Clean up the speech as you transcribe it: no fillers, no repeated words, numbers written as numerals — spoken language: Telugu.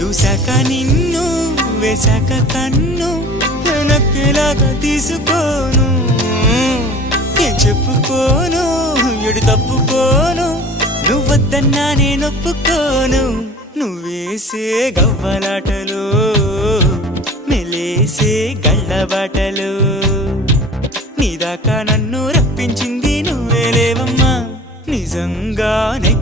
చూశాక నిన్ను వేశాక కన్ను నక్కేలాగా తీసుకోను ఏం చెప్పుకోను ఎడు తప్పుకోను నువ్వద్దన్నా నేనొప్పుకోను నువ్వేసే గవ్వలాటలు మెలేసే గళ్ళబాటలు నీదాకా నన్ను రప్పించింది నువ్వేలేవమ్మా నిజంగానే